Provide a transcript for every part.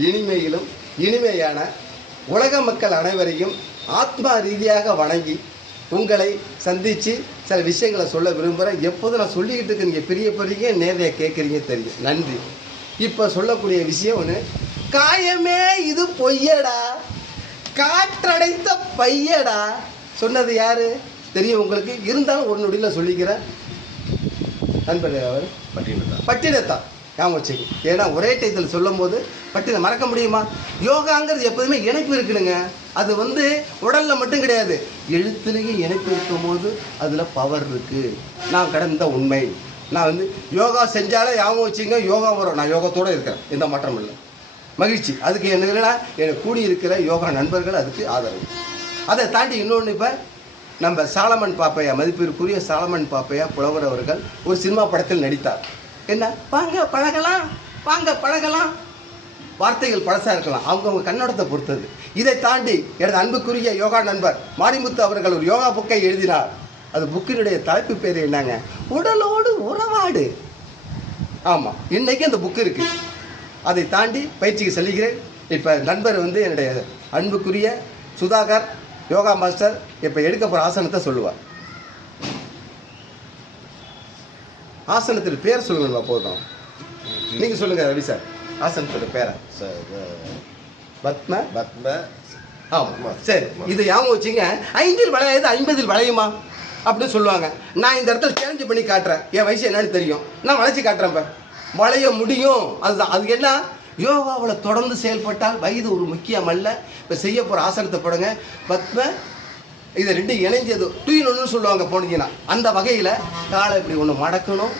இனிமையிலும் இனிமையான உலக மக்கள் அனைவரையும் ஆத்மா ரீதியாக வணங்கி உங்களை சந்தித்து சில விஷயங்களை சொல்ல விரும்புகிறேன் எப்போதும் நான் சொல்லிக்கிட்டு இருக்க நீங்கள் பெரிய பெரிய நேரையாக கேட்குறீங்க தெரியும். நன்றி. இப்போ சொல்லக்கூடிய விஷயம் ஒன்று காயமே இது பொய்யடா. காற்றடைத்த பையடா. சொன்னது யாரு? தெரியும் உங்களுக்கு. இருந்தாலும் ஒரு நொடியில் சொல்லிக்கிறேன். நண்பர் அவர்? பட்டினத்தான் பட்டினத்தான் ஞாபகம் வச்சுக்க ஏன்னா ஒரே டயத்தில் சொல்லும் போது இதை மறக்க முடியுமா? யோகாங்கிறது எப்போதுமே இணைப்பு இருக்கணுங்க அது வந்து உடலில் மட்டும் கிடையாது. எழுத்துலேயும் இணைப்பு இருக்கும் போது அதில் பவர் இருக்குது நான் கடந்த உண்மை. நான் வந்து யோகா செஞ்சாலே ஞாபகம் வச்சுங்க யோகா வரும். நான் யோகத்தோடு இருக்கிறேன். எந்த மாற்றமும் இல்லை. மகிழ்ச்சி. அதுக்கு என்னன்னா எனக்கு கூடி இருக்கிற யோகா நண்பர்கள் அதுக்கு ஆதரவு. அதை தாண்டி இன்னொன்று இப்போ நம்ம சாலமன் பாப்பையா மதிப்பிற்குரிய சாலமன் பாப்பையா புலவர் அவர்கள் ஒரு சினிமா படத்தில் நடித்தார். என்ன? வாங்க பழகலாம். வாங்க பழகலாம். வார்த்தைகள் பழசாக இருக்கலாம். அவங்கவுங்க கண்ணோட்டத்தை பொறுத்தது. இதை தாண்டி எனது அன்புக்குரிய யோகா நண்பர் மாரிமுத்து அவர்கள் ஒரு யோகா புக்கை எழுதினார். அது புக்கினுடைய தலைப்பு பேர் என்னங்க? உடலோடு உறவாடு. ஆமாம் இன்றைக்கி அந்த புக்கு இருக்குது அதை தாண்டி பயிற்சிக்கு செல்கிறேன். இப்போ நண்பர் வந்து என்னுடைய அன்புக்குரிய சுதாகர் யோகா மாஸ்டர் இப்போ எடுக்க போகிற ஆசனத்தை சொல்லுவார். ஆசனத்தில் பேர் சொல்லுங்களா போதும். நீங்கள் சொல்லுங்கள் ரவி சார். ஆசனத்தோட பேரை? ச- அஹ், பத்ம? பத்ம. ஆமாம் சரி இது ஞாபகம் வச்சுங்க. ஐந்தில் வளையாது ஐம்பதில் வளையுமா? அப்படின்னு சொல்லுவாங்க. நான் இந்த இடத்துல சேலஞ்சு பண்ணி காட்டுறேன். என் வயசு என்னன்னு தெரியும். நான் வளைச்சி காட்டுறேன் வளைய முடியும். அதுதான். அதுக்கு என்ன? யோகாவில் தொடர்ந்து செயல்பட்டால் வயது ஒரு முக்கியம் அல்ல இப்போ செய்ய போகிற ஆசனத்தை போடுங்க. பத்ம இதை ரெண்டு இணைஞ்சது டூயின் ஒன்று சொல்லுவாங்க போனீங்கன்னா அந்த வகையில் காலை இப்படி ஒன்று மடக்கணும்.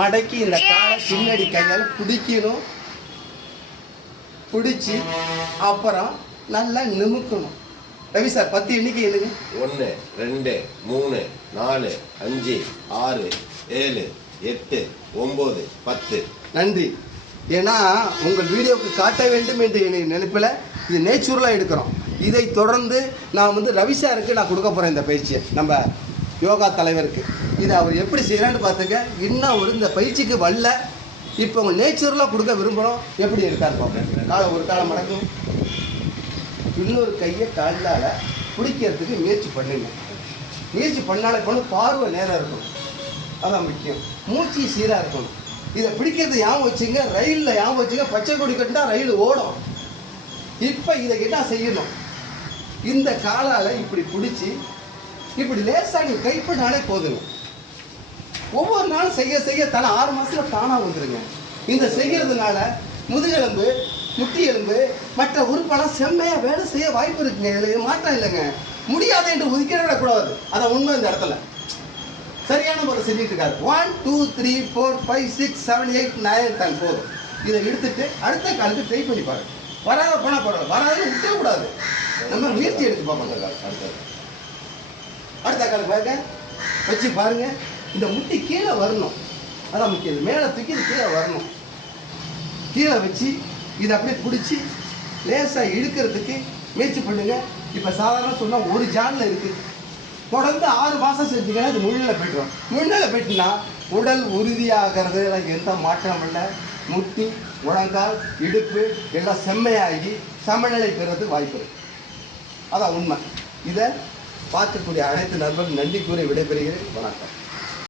மடக்கி இந்த காலை பின்னாடி கையால் பிடிக்கணும். பிடிச்சி அப்புறம் நல்லா நிமிக்கணும் ரவி சார் பத்து எண்ணிக்கை என்னங்க ஒன்று ரெண்டு மூணு நாலு அஞ்சு ஆறு ஏழு எட்டு ஒம்பது பத்து. நன்றி. ஏன்னா உங்கள் வீடியோவுக்கு காட்ட வேண்டும் என்று என்னை நினைப்பில் இது நேச்சுரலாக எடுக்கிறோம். இதை தொடர்ந்து நான் வந்து ரவி சாருக்கு நான் கொடுக்க போகிறேன் இந்த பயிற்சியை. நம்ம யோகா தலைவருக்கு. இதை அவர் எப்படி செய்கிறான்னு பார்த்துக்க இன்னும் ஒரு இந்த பயிற்சிக்கு வரல. இப்போ உங்கள் நேச்சுரலாக கொடுக்க விரும்புகிறோம் எப்படி இருக்காரு பார்ப்போம் காலை ஒரு காலம் மடக்கும். இன்னொரு கையை காலால் பிடிக்கிறதுக்கு முயற்சி பண்ணுங்க. முயற்சி பண்ணாலே பண்ண பார்வை நேராக இருக்கணும் அதான் முக்கியம். மூச்சு சீராக இருக்கணும். இதை பிடிக்கிறது ஞாபகம் வச்சுங்க. ரயிலில் ஞாபகம் வச்சுங்க. பச்சை கொடி கட்டினா ரயில் ஓடும். இப்போ இதை என்ன செய்யணும்? இந்த காலால் இப்படி பிடிச்சி இப்படி லேசாக நீ கைப்படினாலே போதுங்க ஒவ்வொரு நாளும் செய்ய செய்ய தலை ஆறு மாசத்துல தானா வந்துருங்க. இந்த செய்யறதுனால முதுகெலும்பு முட்டி எலும்பு மற்ற உறுப்பெல்லாம் செம்மையா வேலை செய்ய வாய்ப்பு இருக்குங்க. இதுல மாற்றம் இல்லைங்க. முடியாது என்று ஒதுக்கிட விடக்கூடாது அதான் உண்மை இந்த இடத்துல. சரியான முறை செஞ்சுட்டு இருக்காரு. One two three four five six seven eight nine ten four இதை எடுத்துட்டு அடுத்த காலுக்கு ட்ரை பண்ணி பாருங்க. வராத போனால் பரவாயில்ல. வராதுன்னு விட்டே கூடாது நம்ம முயற்சி எடுத்து பார்ப்போம் அடுத்த அடுத்த காலம் பாருங்க வச்சு பாருங்க. இந்த முட்டி கீழே வரணும். அதான் முக்கியம் மேலே தூக்கி இது கீழே வரணும். கீழே வச்சு இதை அப்படியே பிடிச்சி லேசாக இழுக்கிறதுக்கு முயற்சி பண்ணுங்க. இப்போ சாதாரண சொன்னால் ஒரு ஜானில் இருக்குது தொடர்ந்து ஆறு மாதம் செஞ்சீங்கன்னா அது முள்ளில் போய்ட்டுரும் முள்ளில் போயிட்டுனா உடல் உறுதியாகிறது எந்த மாற்றம் இல்லை. முட்டி முழங்கால் இடுப்பு எல்லாம் செம்மையாகி சமநிலை பெறதுக்கு வாய்ப்பு இருக்குது அதான் உண்மை. இதை பார்க்கக்கூடிய அனைத்து நண்பர்கள் நன்றி கூறி விடைபெறுகிறேன். வணக்கம்.